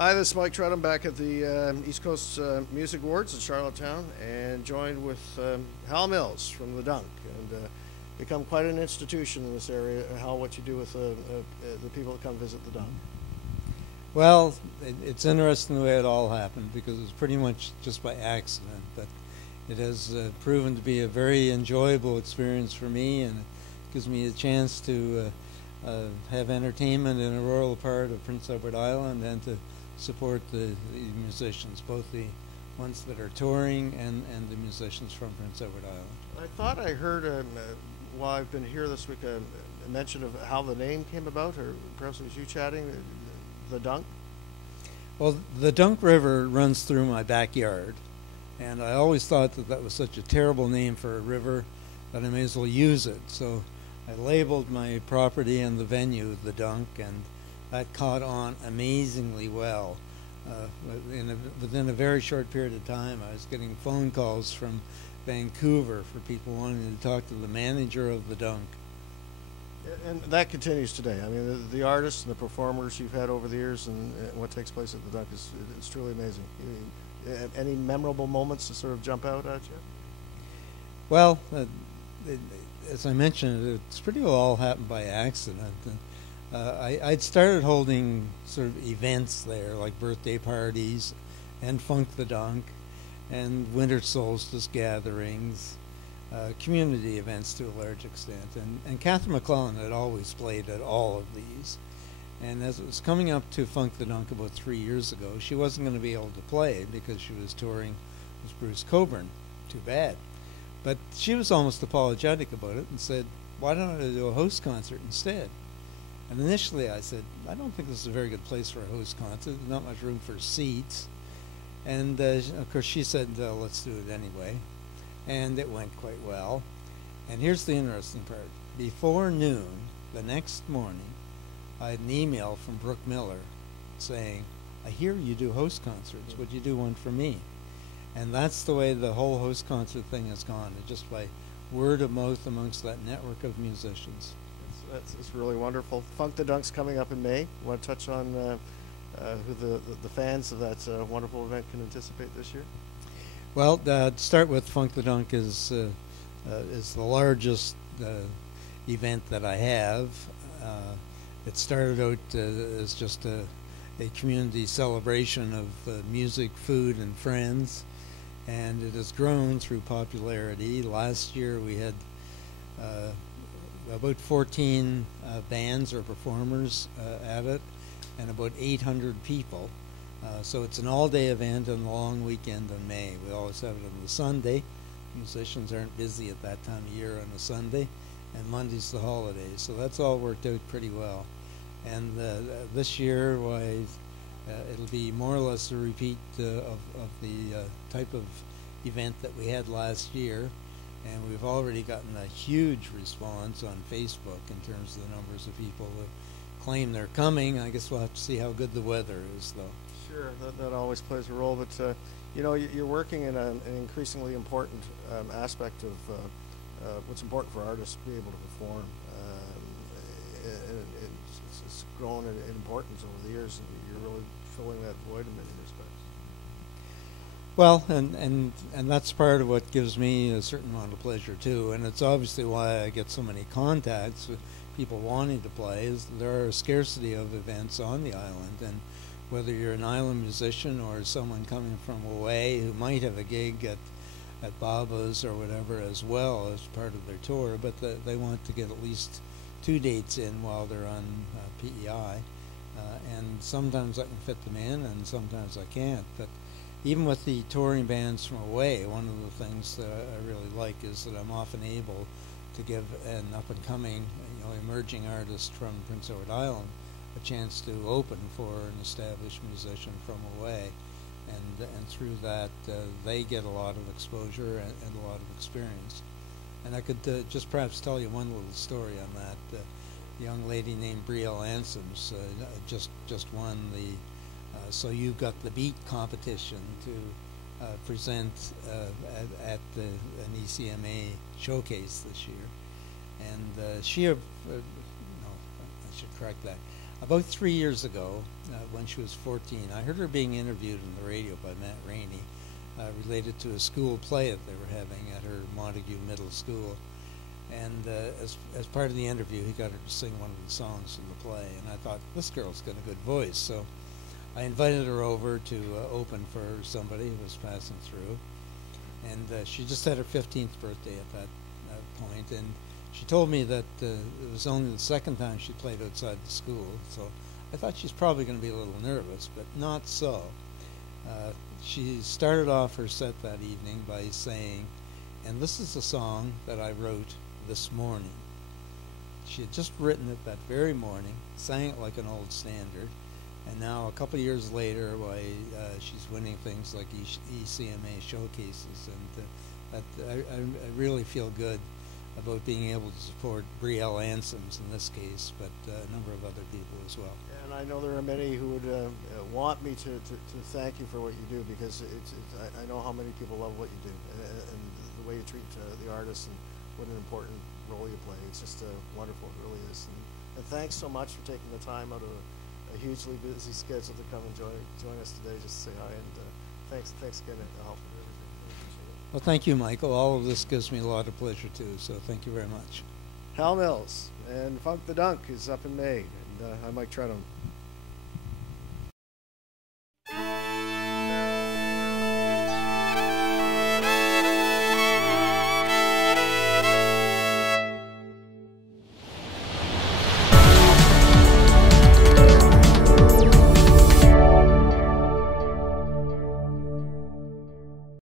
Hi, this is Mike Trenholm back at the East Coast Music Awards in Charlottetown, and joined with Hal Mills from the Dunk, and become quite an institution in this area. Hal, what you do with the people that come visit the Dunk? Well, it's interesting the way it all happened, because it was pretty much just by accident, but it has proven to be a very enjoyable experience for me, and it gives me a chance to have entertainment in a rural part of Prince Edward Island and to support the musicians, both the ones that are touring and the musicians from Prince Edward Island. I thought I heard, while I've been here this week, a mention of how the name came about, or perhaps it was you chatting, the Dunk? Well, the Dunk River runs through my backyard, and I always thought that that was such a terrible name for a river that I may as well use it. So I labeled my property and the venue the Dunk, and that caught on amazingly well. Within a very short period of time, I was getting phone calls from Vancouver for people wanting to talk to the manager of the Dunk. And that continues today. I mean, the artists and the performers you've had over the years, and what takes place at the Dunk is truly amazing. Any memorable moments that sort of jump out at you? Well, as I mentioned, it's pretty well all happened by accident. I'd started holding sort of events there, like birthday parties and Funk the Dunk and winter solstice gatherings, community events to a large extent. And Catherine McClellan had always played at all of these. And as it was coming up to Funk the Dunk about 3 years ago, she wasn't going to be able to play because she was touring with Bruce Cockburn. Too bad. But she was almost apologetic about it and said, why don't I do a host concert instead? And initially I said, I don't think this is a very good place for a host concert. There's not much room for seats. And of course she said, let's do it anyway. And it went quite well. And here's the interesting part. Before noon the next morning, I had an email from Brooke Miller saying, I hear you do host concerts. Would you do one for me? And that's the way the whole host concert thing has gone. It's just by word of mouth amongst that network of musicians. It's really wonderful. Funk the Dunk's coming up in May. You want to touch on who the fans of that wonderful event can anticipate this year? Well, to start with, Funk the Dunk is the largest event that I have. It started out as just a community celebration of music, food, and friends, and it has grown through popularity. Last year we had about 14 bands or performers at it, and about 800 people. So it's an all-day event on the long weekend in May. We always have it on the Sunday. Musicians aren't busy at that time of year on a Sunday, and Monday's the holiday. So that's all worked out pretty well. And this year, it'll be more or less a repeat of the type of event that we had last year. And we've already gotten a huge response on Facebook in terms of the numbers of people that claim they're coming. I guess we'll have to see how good the weather is, though. Sure, that always plays a role. But you know, you're working in an increasingly important aspect of what's important for artists to be able to perform. It's grown in importance over the years, and you're really filling that void in many respects. Well, and that's part of what gives me a certain amount of pleasure too, and it's obviously why I get so many contacts with people wanting to play. Is there are a scarcity of events on the island, and whether you're an island musician or someone coming from away who might have a gig at Baba's or whatever as well as part of their tour, but they want to get at least 2 dates in while they're on PEI, and sometimes I can fit them in and sometimes I can't. But even with the touring bands from away, one of the things that I really like is that I'm often able to give an up-and-coming, emerging artist from Prince Edward Island a chance to open for an established musician from away, and through that they get a lot of exposure and a lot of experience. And I could just perhaps tell you one little story on that. A young lady named Brielle Ansems just won the So You've Got the Beat competition to present at an ECMA showcase this year. And no, I should correct that. About 3 years ago, when she was 14, I heard her being interviewed on the radio by Matt Rainey, related to a school play that they were having at her Montague Middle School. And as part of the interview, he got her to sing one of the songs from the play. And I thought, this girl's got a good voice. So I invited her over to open for somebody who was passing through. And she just had her 15th birthday at that point. And she told me that it was only the second time she played outside the school. So I thought she's probably going to be a little nervous, but not so. She started off her set that evening by saying, and this is a song that I wrote this morning. She had just written it that very morning, sang it like an old standard, and now a couple of years later, why she's winning things like ECMA showcases, and I really feel good about being able to support Brielle Ansems in this case, but a number of other people as well. And I know there are many who would want me to thank you for what you do, because I know how many people love what you do, and the way you treat the artists, and what an important role you play. It's just wonderful, it really is. And thanks so much for taking the time out of a hugely busy schedule to come and join us today, just to say hi, and thanks again to help with everything. I appreciate it. Well, thank you, Michael. All of this gives me a lot of pleasure too, so thank you very much. Hal Mills and Funk the Dunk is up in May, and I'm Mike Trenholm.